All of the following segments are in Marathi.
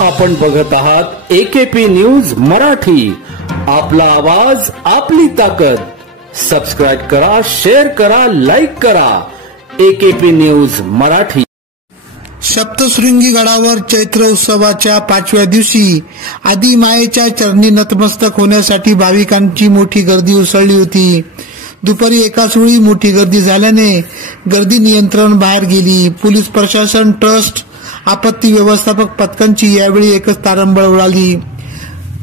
आपण बघत आहात एकेपी न्यूज मराठी. आपला आवाज आपली ताकद. सबस्क्राइब करा, शेअर करा, लाईक करा. AKP news Marathi. सप्तशृंगी गडावर चैत्र उत्सवाच्या 5व्या दिवशी आदी मायेच्या चरणी नतमस्तक होण्यासाठी भाविकांची मोठी गर्दी उसळली होती. दुपारी एकाच वेळी मोठी गर्दी झाल्याने गर्दी नियंत्रण बाहेर गेली. पोलीस प्रशासन, ट्रस्ट, आपत्ती व्यवस्थापक पथकांची यावेळी एकच तारंबळ उडाली.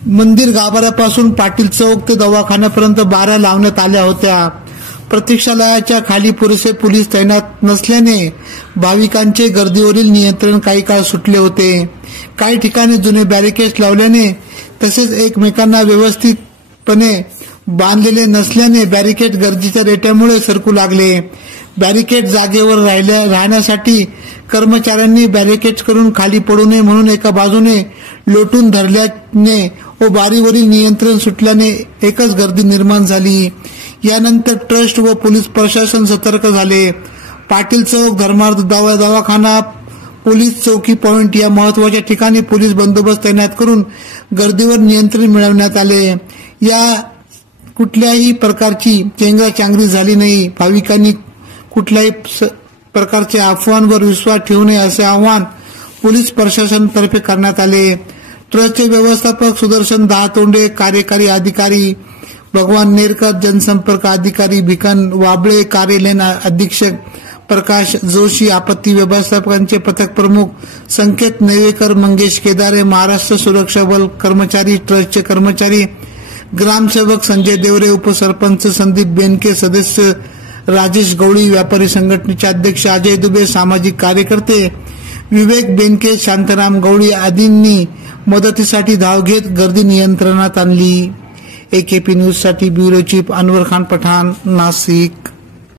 मंदिर गाभाऱ्यापासून पाटील चौक ते दवाखान्यापर्यंत बारा लावण्यात आल्या होत्या. प्रतीक्षालयाच्या खाली पुरेसे पोलीस तैनात नसल्याने भाविकांचे गर्दीवरील नियंत्रण काही काळ सुटले होते. काही ठिकाणी जुने बॅरिकेड्स लावल्याने तसेच एकमेकांना व्यवस्थितपणे बांधलेले नसल्याने बॅरिकेड गर्दीच्या रेट्यामुळे सरकू लागले. बॅरिकेड जागेवर राहण्यासाठी कर्मचाऱ्यांनी बॅरिकेड करून खाली पडू नये म्हणून एका बाजूने लोटून धरल्याने व बारीवरील नियंत्रण सुटल्याने एकच गर्दी निर्माण झाली. यानंतर ट्रस्ट व पोलीस प्रशासन सतर्क झाले. पाटील चौक, धर्मार्थ दवाखाना, पोलीस चौकी पॉइंट या महत्वाच्या ठिकाणी पोलीस बंदोबस्त तैनात करून गर्दीवर नियंत्रण मिळवण्यात आले. या कुठल्याही प्रकारची चेंगराचेंगरी झाली नाही. भाविकांनी कुठल्याही प्रकारच्या अफवांवर विश्वास ठेवू नये असे आवाहन पोलीस प्रशासनातर्फे करण्यात आले. ट्रस्टचे व्यवस्थापक सुदर्शन दहातोंडे, कार्यकारी अधिकारी भगवान नेरकर, जनसंपर्क अधिकारी भिकन वाबळे, कार्यालयीन अधीक्षक प्रकाश जोशी, आपत्ती व्यवस्थापकांचे पथक प्रमुख संकेत नेवेकर, मंगेश केदारे, महाराष्ट्र सुरक्षा बल कर्मचारी, ट्रस्टचे कर्मचारी, ग्रामसेवक संजय देवरे, उपसरपंच संदीप बेनके, सदस्य राजेश गवळी, व्यापारी संघटनेचे अध्यक्ष अजय दुबे, सामाजिक कार्यकर्ते विवेक बेनके, शांताराम गवळी आदींनी मदतीसाठी धाव घेत गर्दी नियंत्रणात आणली. एकेपी न्यूज साठी ब्युरो चीफ अनवर खान पठाण, नाशिक.